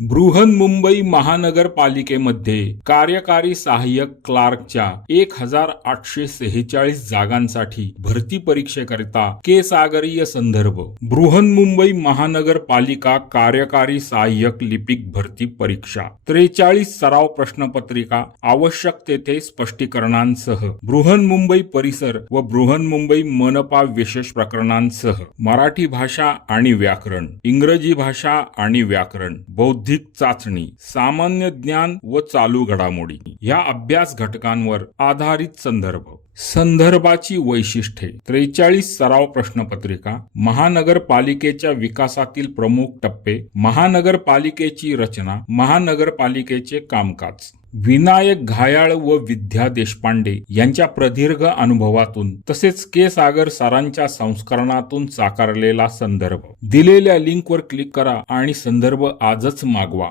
बृहन्मुंबई महानगरपालिकेमध्ये कार्यकारी सहाय्यक क्लार्कच्या एक हजार आठशे सेहेचाळीस जागांसाठी भरती परीक्षेकरिता के सागरीय संदर्भ बृहन्मुंबई महानगरपालिका कार्यकारी सहाय्यक लिपिक भरती परीक्षा. त्रेचाळीस सराव प्रश्नपत्रिका आवश्यक तेथे स्पष्टीकरणांसह. बृहन्मुंबई परिसर व बृहन्मुंबई मनपा विशेष प्रकरणांसह. मराठी भाषा आणि व्याकरण इंग्रजी भाषा आणि व्याकरण बौद्ध बौद्धिक चाचणी सामान्य ज्ञान व चालू घडामोडी या अभ्यास घटकांवर आधारित संदर्भ. संदर्भाची वैशिष्ट्ये. त्रेचाळीस सराव प्रश्नपत्रिका महानगरपालिकेच्या विकासातील प्रमुख टप्पे महानगरपालिकेची रचना महानगरपालिकेचे कामकाज. विनायक घायाळ व विद्या देशपांडे यांच्या प्रदीर्घ अनुभवातून तसेच के सागर सरांच्या संस्करणातून साकारलेला संदर्भ. दिलेल्या लिंकवर क्लिक करा आणि संदर्भ आजच मागवा.